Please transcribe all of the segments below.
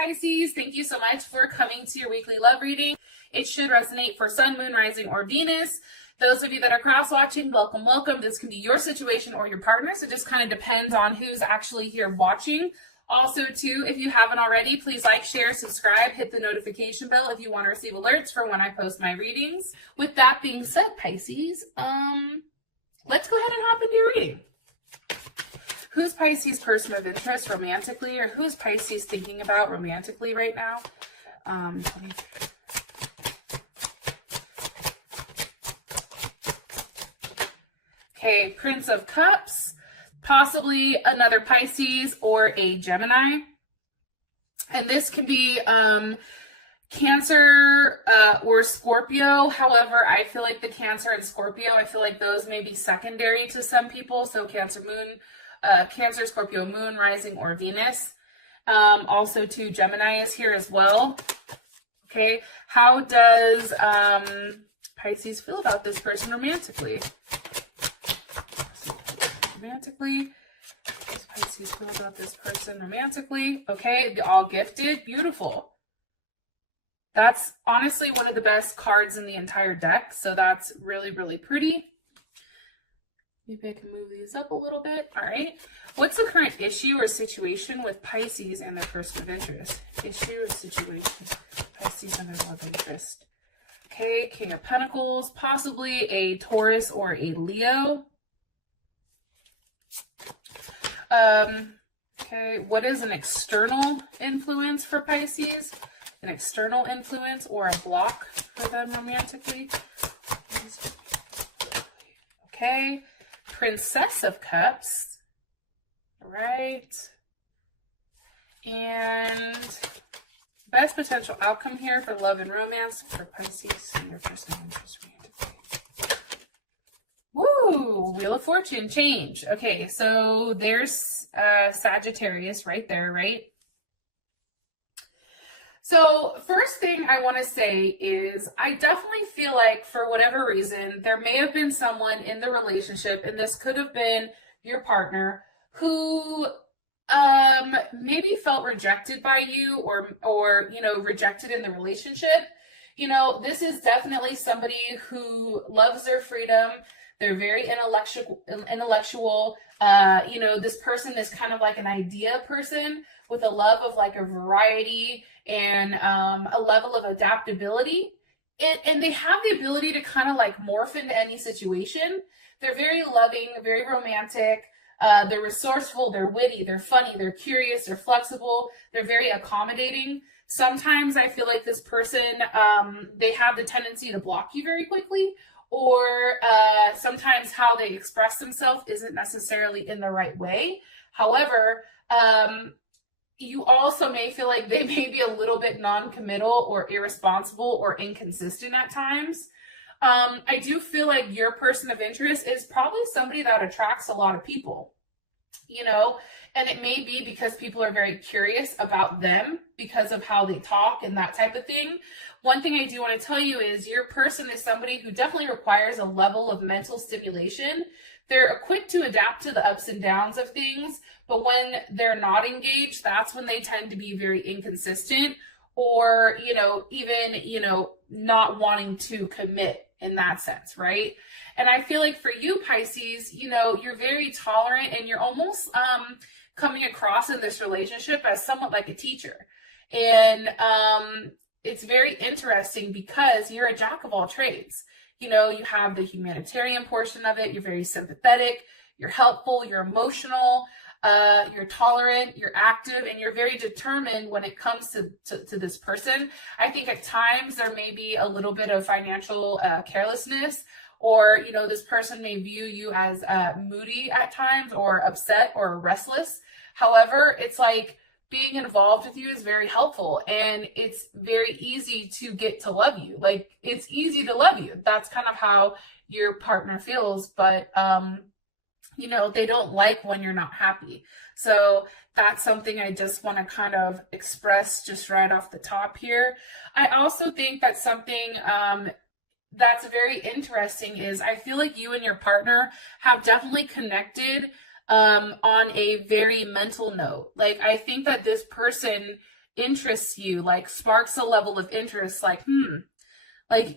Pisces. Thank you so much for coming to your weekly love reading. It should resonate for Sun, Moon, Rising, or Venus. Those of you that are cross-watching, welcome, welcome. This can be your situation or your partner's. It just kind of depends on who's actually here watching. Also, too, if you haven't already, please like, share, subscribe, hit the notification bell if you want to receive alerts for when I post my readings. With that being said, Pisces, let's go ahead and hop into your reading. Who's Pisces' person of interest romantically, or who's Pisces thinking about romantically right now? Okay, Prince of Cups, possibly another Pisces or a Gemini. And this can be Cancer or Scorpio. However, I feel like the Cancer and Scorpio, I feel like those may be secondary to some people. So Cancer, Scorpio, Moon, Rising, or Venus. Also, too, Gemini is here as well. Okay, how does Pisces feel about this person romantically? Does Pisces feel about this person romantically? Okay, all gifted, beautiful. That's honestly one of the best cards in the entire deck, so that's really, really pretty. Maybe I can move these up a little bit. All right. What's the current issue or situation with Pisces and their person of interest? Issue or situation, Pisces and their love interest. Okay, King of Pentacles, possibly a Taurus or a Leo. Okay, what is an external influence for Pisces? An external influence or a block for them romantically? Okay. Princess of Cups, right? And best potential outcome here for love and romance for Pisces and your person of interest romantically. Woo! Wheel of Fortune, change. Okay, so there's Sagittarius right there, right? So first thing I want to say is I definitely feel like for whatever reason, there may have been someone in the relationship, and this could have been your partner, who maybe felt rejected by you or you know, rejected in the relationship. You know, this is definitely somebody who loves their freedom. They're very intellectual. You know, this person is kind of like an idea person with a love of like a variety and a level of adaptability. And they have the ability to kind of like morph into any situation. They're very loving, very romantic. They're resourceful, they're witty, they're funny, they're curious, they're flexible, they're very accommodating. Sometimes I feel like this person, they have the tendency to block you very quickly, or sometimes how they express themselves isn't necessarily in the right way. However, you also may feel like they may be a little bit non-committal or irresponsible or inconsistent at times. I do feel like your person of interest is probably somebody that attracts a lot of people, you know, and it may be because people are very curious about them because of how they talk and that type of thing. One thing I do want to tell you is your person is somebody who definitely requires a level of mental stimulation. They're quick to adapt to the ups and downs of things, but when they're not engaged, that's when they tend to be very inconsistent or, you know, even, you know, not wanting to commit in that sense, right? And I feel like for you, Pisces, you know, you're very tolerant and you're almost coming across in this relationship as somewhat like a teacher. And it's very interesting because you're a jack of all trades. You know, you have the humanitarian portion of it. You're very sympathetic, you're helpful, you're emotional, you're tolerant, you're active, and you're very determined when it comes to this person. I think at times there may be a little bit of financial carelessness, or, you know, this person may view you as moody at times or upset or restless. However, it's like being involved with you is very helpful, and it's very easy to get to love you. Like, it's easy to love you. That's kind of how your partner feels, but you know, they don't like when you're not happy. So that's something I just want to kind of express just right off the top here. I also think that something that's very interesting is I feel like you and your partner have definitely connected on a very mental note. Like, I think that this person interests you, like sparks a level of interest, like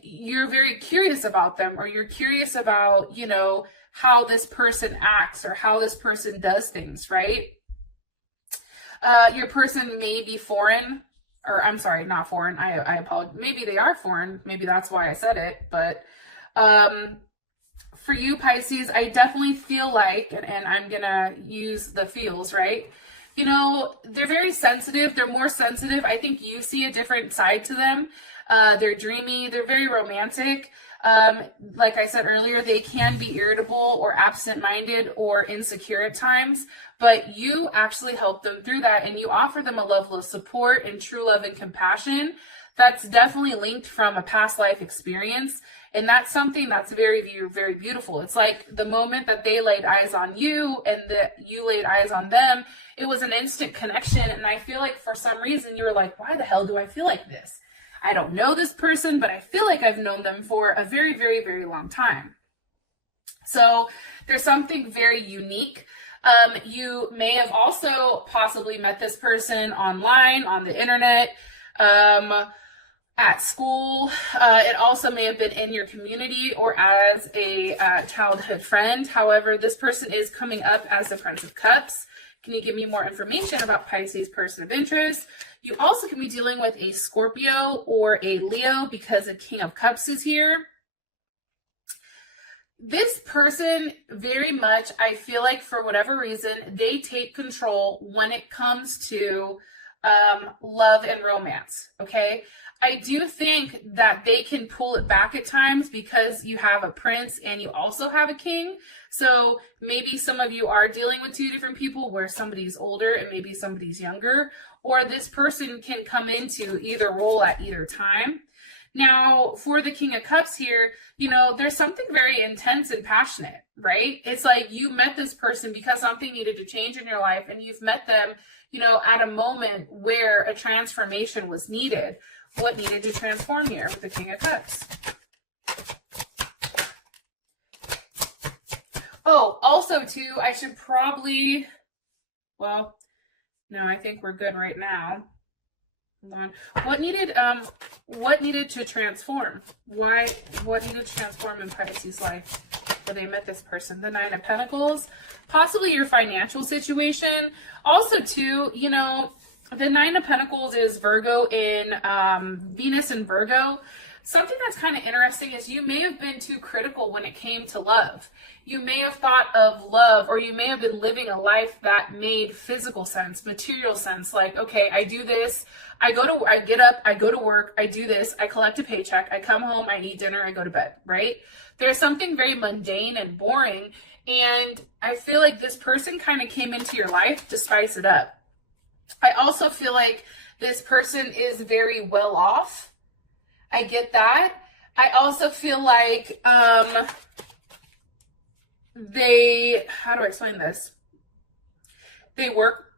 you're very curious about them, or you're curious about, you know, how this person acts or how this person does things, right? Your person may be foreign, or I'm sorry, not foreign. I apologize. Maybe they are foreign. Maybe that's why I said it. But for you, Pisces, I definitely feel like, and I'm going to use the feels, right? You know, they're very sensitive. They're more sensitive. I think you see a different side to them. They're dreamy. They're very romantic. Like I said earlier, they can be irritable or absent-minded or insecure at times, but you actually help them through that, and you offer them a level of support and true love and compassion that's definitely linked from a past life experience. And that's something that's very, very beautiful. It's like the moment that they laid eyes on you and that you laid eyes on them, it was an instant connection. And I feel like for some reason you were like, why the hell do I feel like this? I don't know this person, but I feel like I've known them for a very, very, very long time. So there's something very unique. You may have also possibly met this person online, on the internet, at school. It also may have been in your community or as a childhood friend. However, this person is coming up as the Prince of Cups. Can you give me more information about Pisces person of interest? You also can be dealing with a Scorpio or a Leo because the King of Cups is here. This person very much, I feel like for whatever reason, they take control when it comes to love and romance, okay? I do think that they can pull it back at times because you have a prince and you also have a king. So maybe some of you are dealing with two different people where somebody's older and maybe somebody's younger, or this person can come into either role at either time. Now, for the King of Cups here, you know, there's something very intense and passionate, right? It's like you met this person because something needed to change in your life, and you've met them, you know, at a moment where a transformation was needed. What needed to transform here with the King of Cups? Oh, also too, I should probably, well, no, I think we're good right now. Hold on. What needed to transform? What needed to transform in Pisces' life when they met this person? The Nine of Pentacles, possibly your financial situation. Also too, you know, the Nine of Pentacles is Virgo in Venus in Virgo. Something that's kind of interesting is you may have been too critical when it came to love. You may have thought of love, or you may have been living a life that made physical sense, material sense. Like, okay, I do this, I get up, I go to work, I do this, I collect a paycheck, I come home, I eat dinner, I go to bed, right? There's something very mundane and boring. And I feel like this person kind of came into your life to spice it up. I also feel like this person is very well off. I get that. I also feel like how do I explain this? They work,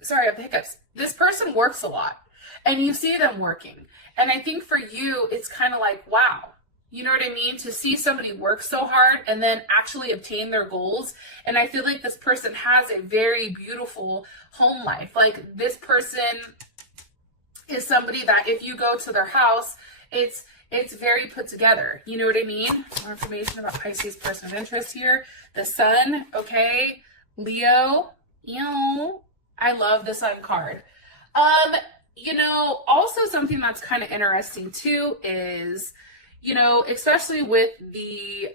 sorry, I have the hiccups. This person works a lot and you see them working. And I think for you, it's kind of like, wow, you know what I mean? To see somebody work so hard and then actually obtain their goals. And I feel like this person has a very beautiful home life. Like this person is somebody that if you go to their house, it's very put together. You know what I mean? More information about Pisces person of interest here. The Sun, okay. Leo, ew. I love the Sun card. You know, also something that's kind of interesting too is, you know, especially with the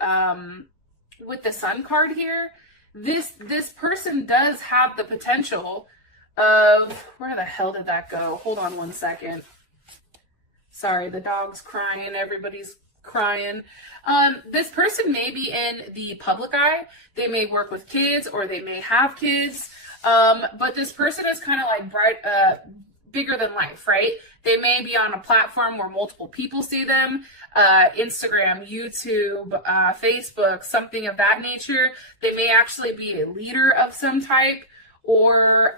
Sun card here, this person does have the potential of, where the hell did that go? Hold on one second. Sorry, the dog's crying, everybody's crying. This person may be in the public eye. They may work with kids or they may have kids. But this person is kind of like bigger than life, right? They may be on a platform where multiple people see them, Instagram, YouTube, Facebook, something of that nature. They may actually be a leader of some type or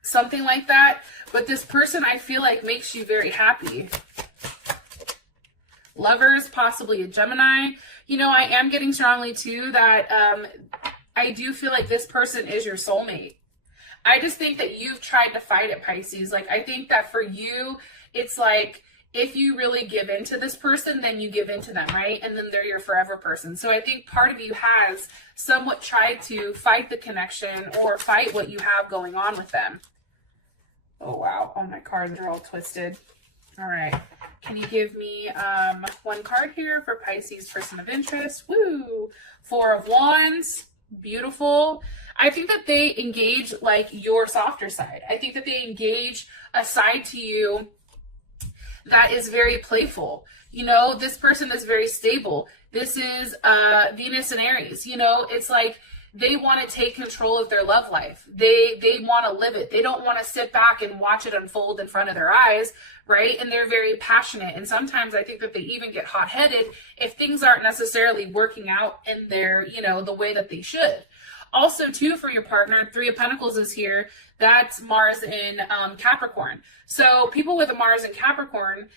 something like that. But this person, I feel like, makes you very happy. Lovers, possibly a Gemini. You know, I am getting strongly too that I do feel like this person is your soulmate. I just think that you've tried to fight it, Pisces. Like, I think that for you, it's like, if you really give into this person, then you give into them, right? And then they're your forever person. So I think part of you has somewhat tried to fight the connection or fight what you have going on with them. Oh, wow. All my cards are all twisted. All right. Can you give me one card here for Pisces person of interest? Woo! Four of Wands. Beautiful. I think that they engage like your softer side. I think that they engage a side to you that is very playful. You know, this person is very stable. This is Venus and Aries. You know, it's like they want to take control of their love life. They want to live it. They don't want to sit back and watch it unfold in front of their eyes, right? And they're very passionate. And sometimes I think that they even get hot-headed if things aren't necessarily working out in their, you know, the way that they should. Also, too, for your partner, Three of Pentacles is here. That's Mars in Capricorn. So people with a Mars in Capricorn,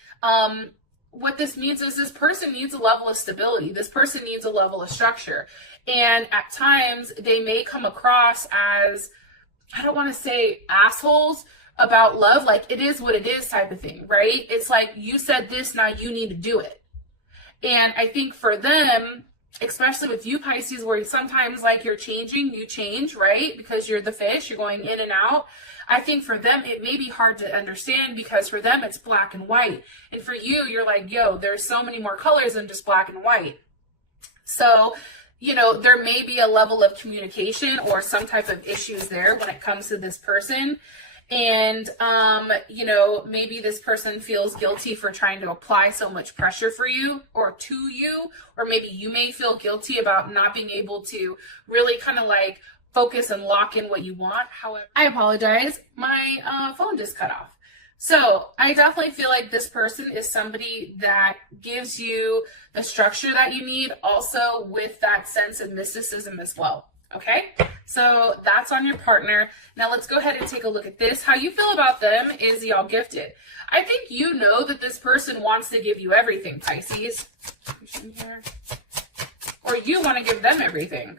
what this means is this person needs a level of stability. This person needs a level of structure. And at times, they may come across as, I don't want to say assholes about love, like it is what it is type of thing, right? It's like, you said this, now you need to do it. And I think for them, especially with you, Pisces, where sometimes like you're changing, you change, right? Because you're the fish, you're going in and out. I think for them, it may be hard to understand because for them, it's black and white. And for you, you're like, yo, there's so many more colors than just black and white. So, you know, there may be a level of communication or some type of issues there when it comes to this person. And, you know, maybe this person feels guilty for trying to apply so much pressure for you or to you, or maybe you may feel guilty about not being able to really kind of like focus and lock in what you want. However, I apologize. My phone just cut off. So I definitely feel like this person is somebody that gives you the structure that you need, also with that sense of mysticism as well. Okay, so that's on your partner. Now let's go ahead and take a look at this. How you feel about them is y'all gifted. I think you know that this person wants to give you everything, Pisces. Or you want to give them everything.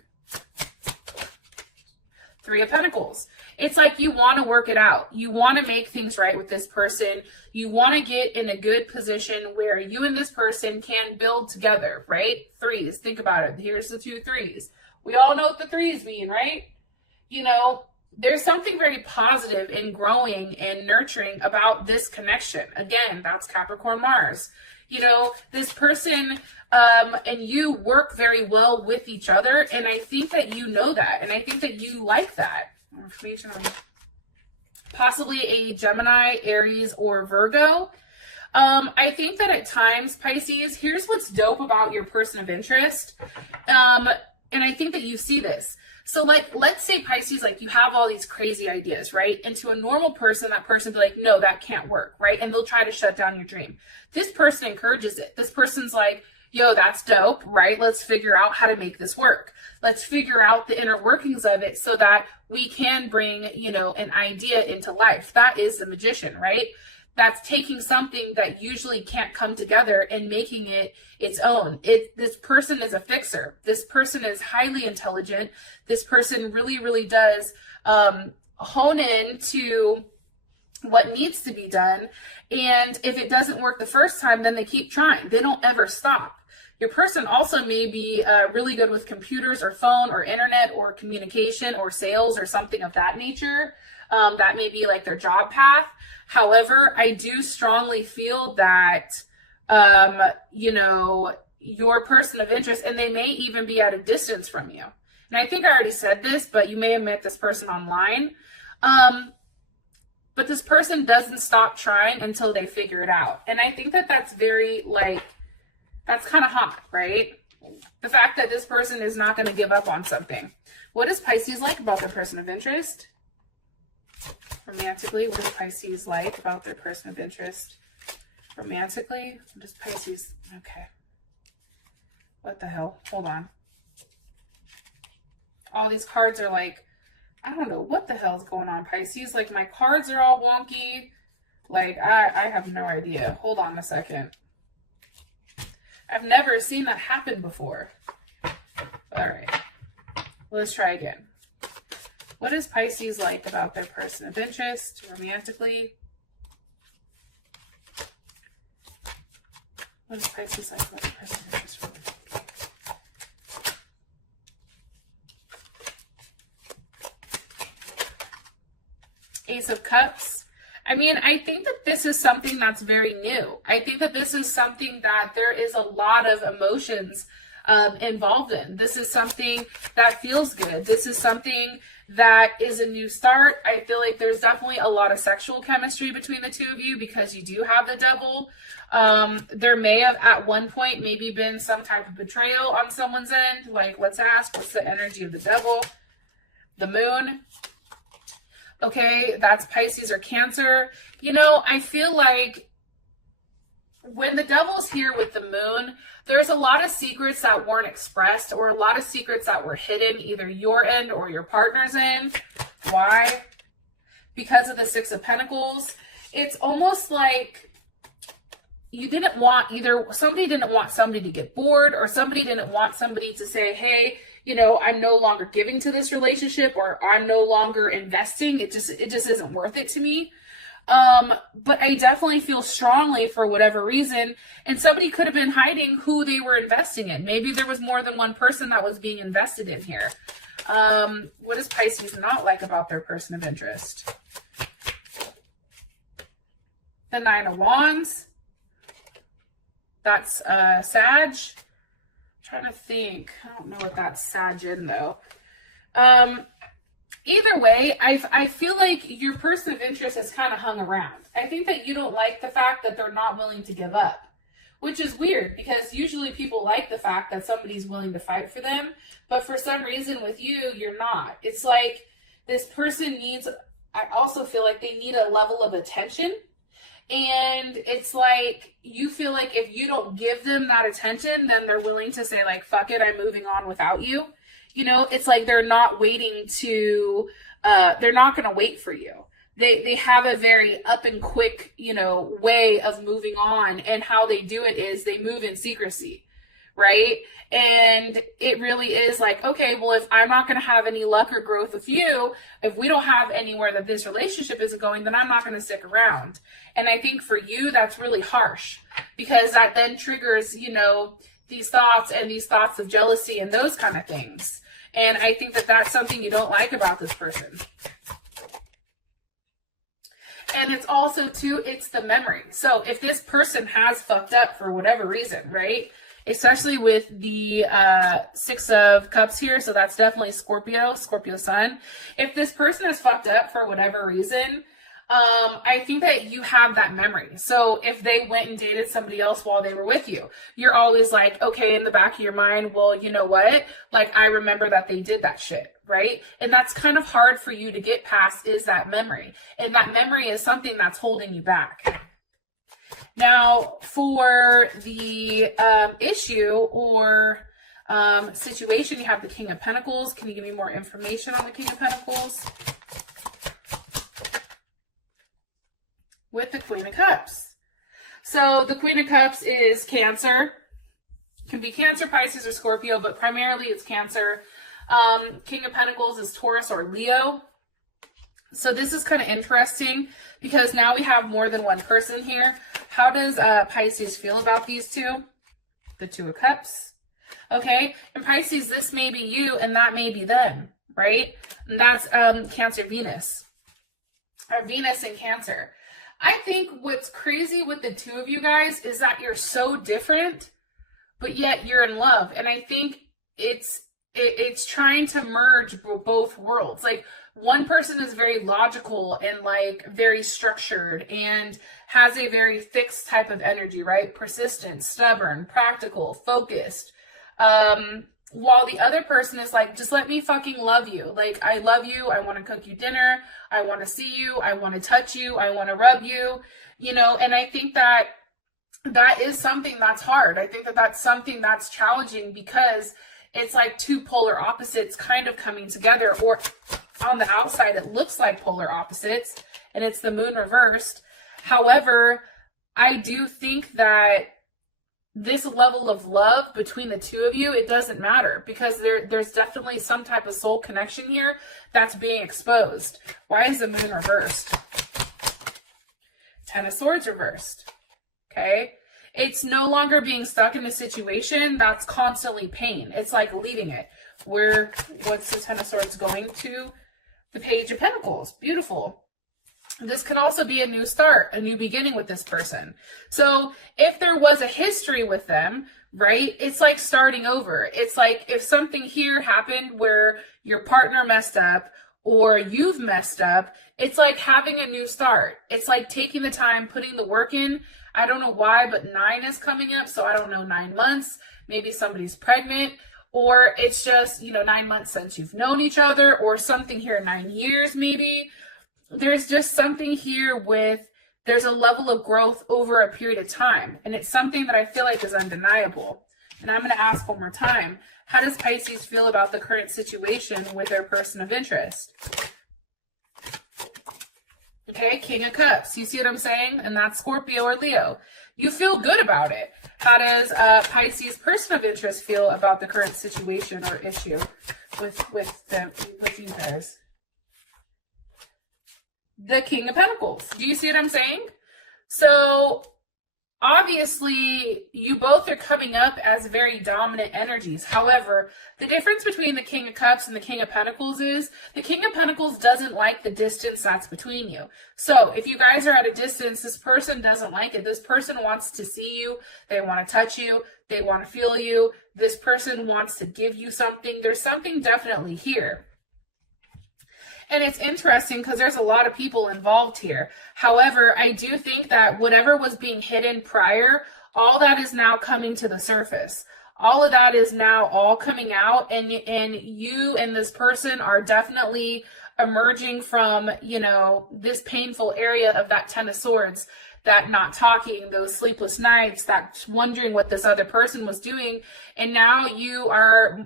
Three of Pentacles. It's like you want to work it out. You want to make things right with this person. You want to get in a good position where you and this person can build together, right? Threes. Think about it. Here's the two threes. We all know what the threes mean, right? You know, there's something very positive and growing and nurturing about this connection. Again, that's Capricorn Mars. You know, this person and you work very well with each other. And I think that you know that. And I think that you like that. Information on possibly a Gemini, Aries, or Virgo. I think that at times, Pisces, here's what's dope about your person of interest. And I think that you see this. So like, let's say Pisces, like you have all these crazy ideas, right? And to a normal person, that person be like, no, that can't work, right? And they'll try to shut down your dream. This person encourages it. This person's like, yo, that's dope, right? Let's figure out how to make this work. Let's figure out the inner workings of it so that we can bring, you know, an idea into life. That is the magician, right? That's taking something that usually can't come together and making it its own. This person is a fixer. This person is highly intelligent. This person really, really does hone in to what needs to be done. And if it doesn't work the first time, then they keep trying. They don't ever stop. Your person also may be really good with computers or phone or internet or communication or sales or something of that nature. That may be like their job path. However, I do strongly feel that, you know, your person of interest, and they may even be at a distance from you. And I think I already said this, but you may have met this person online. But this person doesn't stop trying until they figure it out. And I think that that's very, like, that's kind of hot, right? The fact that this person is not going to give up on something. What does Pisces like about their person of interest? Romantically, what does Pisces like about their person of interest? Romantically, what does Pisces, okay. What the hell? Hold on. All these cards are like, I don't know what the hell is going on, Pisces. Like, my cards are all wonky. Like, I have no idea. Hold on a second. I've never seen that happen before. All right. Let's try again. What is Pisces like about their person of interest romantically? What is Pisces like about their person of interest romantically? Ace of Cups. I mean, I think that this is something that's very new. I think that this is something that there is a lot of emotions involved in. This is something that feels good. This is something that is a new start. I feel like there's definitely a lot of sexual chemistry between the two of you because you do have the devil. There may have at one point maybe been some type of betrayal on someone's end. Like, let's ask, what's the energy of the devil? The moon. Okay, that's Pisces or Cancer. You know, I feel like when the devil's here with the moon, there's a lot of secrets that weren't expressed or a lot of secrets that were hidden, either your end or your partner's end. Why? Because of the Six of Pentacles. It's almost like you didn't want either, somebody didn't want somebody to get bored, or somebody didn't want somebody to say, hey, you know, I'm no longer giving to this relationship, or I'm no longer investing. It just isn't worth it to me. But I definitely feel strongly for whatever reason, and somebody could have been hiding who they were investing in. Maybe there was more than one person that was being invested in here. What does Pisces not like about their person of interest? The Nine of Wands. That's Sag. I'm trying to think. I don't know what that's Sag in though. Either way, I feel like your person of interest has kind of hung around. I think that you don't like the fact that they're not willing to give up, which is weird because usually people like the fact that somebody's willing to fight for them. But for some reason with you, you're not. It's like this person needs, I also feel like they need a level of attention. And it's like, you feel like if you don't give them that attention, then they're willing to say like, fuck it, I'm moving on without you. You know, it's like they're not waiting to, they're not going to wait for you. They have a very up and quick, you know, way of moving on. And how they do it is they move in secrecy, right? And it really is like, okay, well, if I'm not going to have any luck or growth with you, if we don't have anywhere that this relationship isn't going, then I'm not going to stick around. And I think for you, that's really harsh because that then triggers, you know, these thoughts of jealousy and those kind of things. And I think that that's something you don't like about this person. And it's also too, it's the memory. So if this person has fucked up for whatever reason, right? Especially with the Six of Cups here. So that's definitely Scorpio sun. If this person has fucked up for whatever reason, I think that you have that memory. So if they went and dated somebody else while they were with you, you're always like, okay, in the back of your mind, well, you know what? Like, I remember that they did that shit, right? And that's kind of hard for you to get past, is that memory. And that memory is something that's holding you back. Now, for the issue or situation, you have the King of Pentacles. Can you give me more information on the King of Pentacles? With the Queen of Cups. So the Queen of Cups is Cancer. Can be Cancer, Pisces, or Scorpio, but primarily it's Cancer. King of Pentacles is Taurus or Leo. So this is kind of interesting because now we have more than one person here. How does Pisces feel about these two? The Two of Cups. Okay, and Pisces, this may be you and that may be them, right? And that's Cancer Venus. Or Venus and Cancer. I think what's crazy with the two of you guys is that you're so different, but yet you're in love. And I think it's trying to merge both worlds. Like, one person is very logical and like very structured and has a very fixed type of energy, right? Persistent, stubborn, practical, focused. While the other person is like, just let me fucking love you. Like, I love you. I want to cook you dinner. I want to see you. I want to touch you. I want to rub you, you know, and I think that that is something that's hard. I think that that's something that's challenging because it's like two polar opposites kind of coming together, or on the outside, it looks like polar opposites and it's the moon reversed. However, I do think that this level of love between the two of you, it doesn't matter, because there's definitely some type of soul connection here that's being exposed. Why is the moon reversed? Ten of Swords reversed. Okay? It's no longer being stuck in a situation that's constantly pain. It's like leaving it. What's the Ten of Swords going to? The Page of Pentacles. Beautiful. This could also be a new start, a new beginning with this person. So if there was a history with them, right, it's like starting over. It's like if something here happened where your partner messed up or you've messed up, it's like having a new start. It's like taking the time, putting the work in. I don't know why, but 9 is coming up. So I don't know, 9 months, maybe somebody's pregnant, or it's just, 9 months since you've known each other, or something here, 9 years maybe. There's just something here there's a level of growth over a period of time. And it's something that I feel like is undeniable. And I'm going to ask one more time. How does Pisces feel about the current situation with their person of interest? Okay, King of Cups. You see what I'm saying? And that's Scorpio or Leo. You feel good about it. How does Pisces person of interest feel about the current situation or issue with you guys? The King of Pentacles. Do you see what I'm saying? So obviously you both are coming up as very dominant energies. However, the difference between the King of Cups and the King of Pentacles is the King of Pentacles doesn't like the distance that's between you. So if you guys are at a distance, this person doesn't like it. This person wants to see you. They want to touch you. They want to feel you. This person wants to give you something. There's something definitely here. And it's interesting because there's a lot of people involved here. However, I do think that whatever was being hidden prior, all that is now coming to the surface. All of that is now all coming out, and you and this person are definitely emerging from, this painful area of that Ten of Swords, that not talking, those sleepless nights, that wondering what this other person was doing. And now you are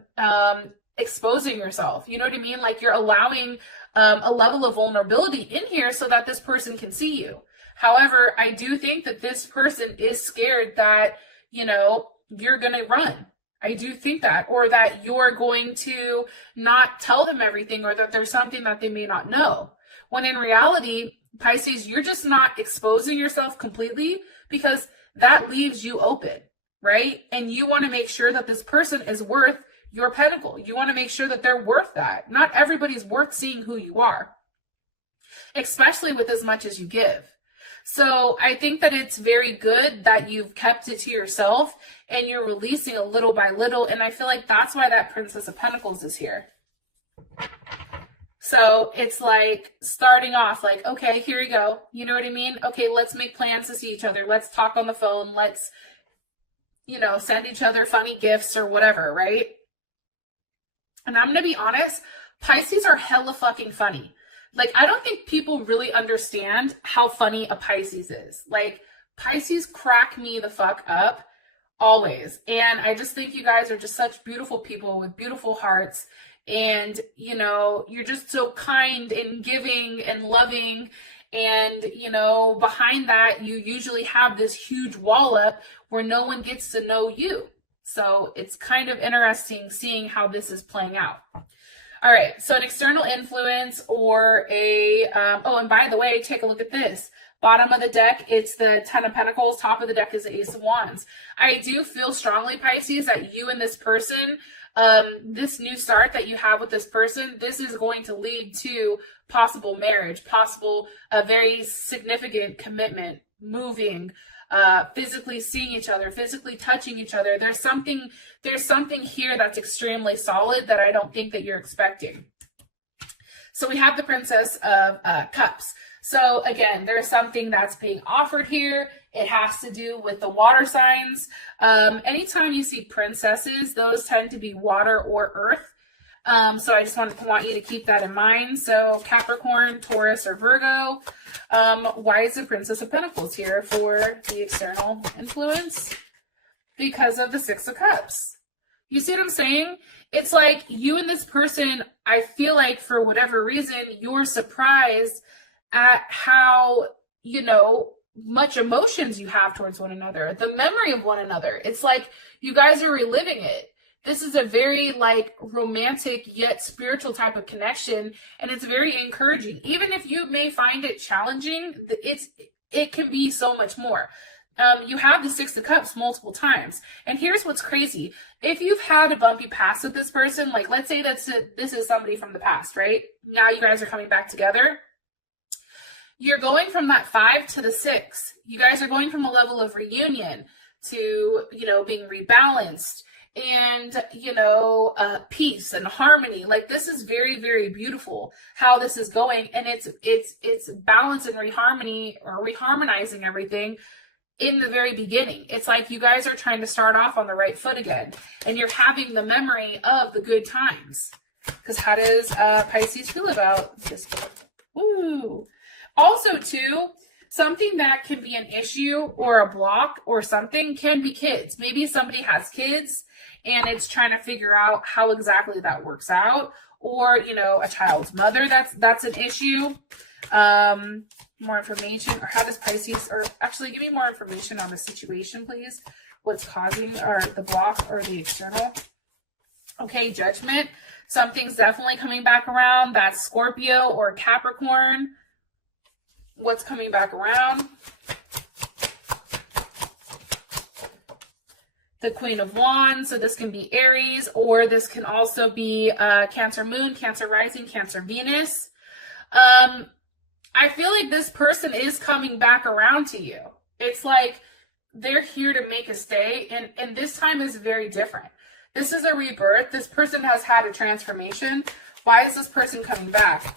exposing yourself. You know what I mean? Like you're allowing a level of vulnerability in here so that this person can see you. However, I do think that this person is scared that, you're going to run. I do think that, or that you're going to not tell them everything, or that there's something that they may not know. When in reality, Pisces, you're just not exposing yourself completely, because that leaves you open, right? And you want to make sure that this person is worth your pentacle. You want to make sure that they're worth that. Not everybody's worth seeing who you are, especially with as much as you give. So I think that it's very good that you've kept it to yourself and you're releasing a little by little. And I feel like that's why that Princess of Pentacles is here. So it's like starting off like, okay, here we go. You know what I mean? Okay, let's make plans to see each other. Let's talk on the phone. Let's, send each other funny gifts or whatever, right? And I'm going to be honest, Pisces are hella fucking funny. Like, I don't think people really understand how funny a Pisces is. Like, Pisces crack me the fuck up always. And I just think you guys are just such beautiful people with beautiful hearts. And, you're just so kind and giving and loving. And, behind that, you usually have this huge wall up where no one gets to know you. So it's kind of interesting seeing how this is playing out. All right, so an external influence or and by the way, take a look at this. Bottom of the deck, it's the Ten of Pentacles. Top of the deck is the Ace of Wands. I do feel strongly, Pisces, that you and this person, this new start that you have with this person, this is going to lead to possible marriage, possible a very significant commitment, moving, physically seeing each other, physically touching each other. There's something here that's extremely solid that I don't think that you're expecting. So we have the Princess of Cups. So again, there's something that's being offered here. It has to do with the water signs. Anytime you see princesses, those tend to be water or earth. So I just want you to keep that in mind. So Capricorn, Taurus, or Virgo. Why is the Princess of Pentacles here for the external influence? Because of the Six of Cups. You see what I'm saying? It's like you and this person, I feel like for whatever reason, you're surprised at how, much emotions you have towards one another, the memory of one another. It's like you guys are reliving it. This is a very like romantic yet spiritual type of connection, and it's very encouraging. Even if you may find it challenging, it can be so much more. You have the Six of Cups multiple times. And here's what's crazy. If you've had a bumpy past with this person, like let's say this is somebody from the past, right? Now you guys are coming back together. You're going from that 5 to the 6. You guys are going from a level of reunion to, being rebalanced and, peace and harmony. Like this is very, very beautiful how this is going. And it's balance and reharmonizing everything in the very beginning. It's like you guys are trying to start off on the right foot again, and you're having the memory of the good times. Because how does Pisces feel about this? Ooh. Also, too, something that can be an issue or a block or something can be kids. Maybe somebody has kids and it's trying to figure out how exactly that works out, or a child's mother. That's an issue. More information, or how does Pisces, or actually give me more information on the situation, please. What's causing or the block or the external? Okay, Judgment. Something's definitely coming back around. That's Scorpio or Capricorn. What's coming back around? The Queen of Wands. So this can be Aries, or this can also be Cancer Moon, Cancer Rising, Cancer Venus. I feel like this person is coming back around to you. It's like they're here to make a stay, and this time is very different. This is a rebirth. This person has had a transformation. Why is this person coming back?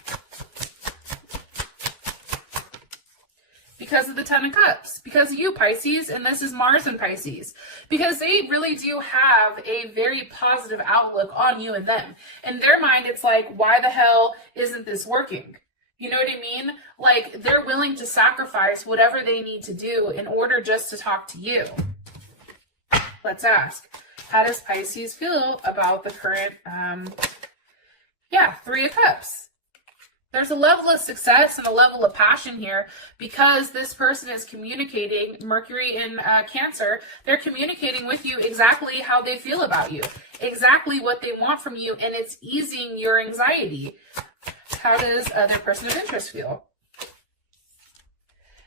Because of the Ten of Cups. Because of you, Pisces, and this is Mars and Pisces. Because they really do have a very positive outlook on you and them. In their mind, it's like, why the hell isn't this working? You know what I mean? Like, they're willing to sacrifice whatever they need to do in order just to talk to you. Let's ask, how does Pisces feel about the current, Three of Cups? There's a level of success and a level of passion here because this person is communicating, Mercury in Cancer, they're communicating with you exactly how they feel about you, exactly what they want from you, and it's easing your anxiety. How does their person of interest feel?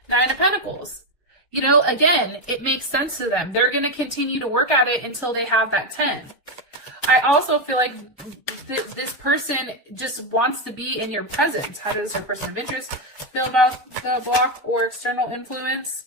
Nine of Pentacles. Again, it makes sense to them. They're going to continue to work at it until they have that 10. I also feel like this person just wants to be in your presence. How does their person of interest feel about the block or external influence?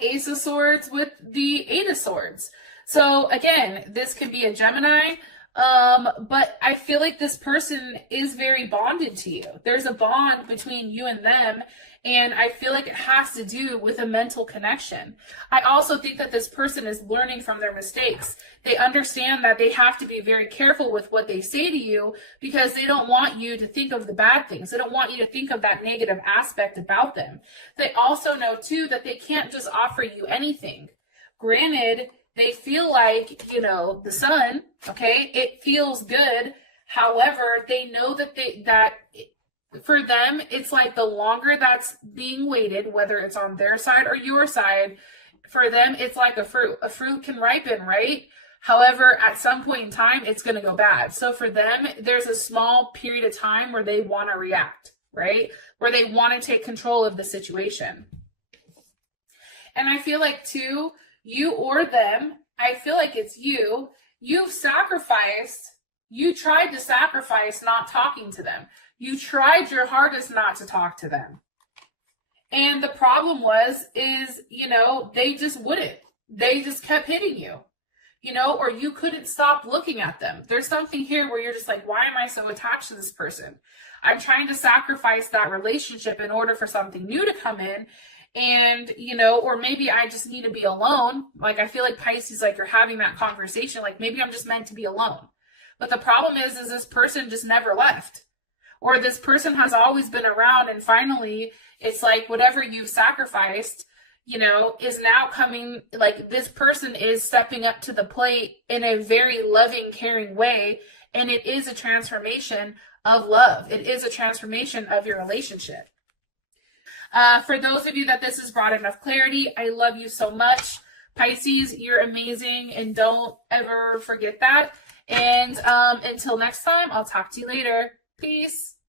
Ace of Swords with the Eight of Swords. So again, this could be a Gemini. But I feel like this person is very bonded to you. There's a bond between you and them, and I feel like it has to do with a mental connection. I also think that this person is learning from their mistakes. They understand that they have to be very careful with what they say to you because they don't want you to think of the bad things. They don't want you to think of that negative aspect about them. They also know, too, that they can't just offer you anything. Granted, they feel like, the sun, okay, it feels good. However, they know that for them, it's like the longer that's being waited, whether it's on their side or your side, for them, it's like a fruit. A fruit can ripen, right? However, at some point in time, it's going to go bad. So for them, there's a small period of time where they want to react, right? Where they want to take control of the situation. And I feel like, too, you or them, I feel like it's you. You've sacrificed. You tried to sacrifice not talking to them. You tried your hardest not to talk to them. And the problem is, they just wouldn't. They just kept hitting you, or you couldn't stop looking at them. There's something here where you're just like, why am I so attached to this person? I'm trying to sacrifice that relationship in order for something new to come in. And, or maybe I just need to be alone. Like, I feel like Pisces, like you're having that conversation, like maybe I'm just meant to be alone. But the problem is this person just never left. Or this person has always been around, and finally it's like whatever you've sacrificed, is now coming, like this person is stepping up to the plate in a very loving, caring way. And it is a transformation of love. It is a transformation of your relationship. For those of you that this has brought enough clarity, I love you so much. Pisces, you're amazing, and don't ever forget that. And until next time, I'll talk to you later. Peace.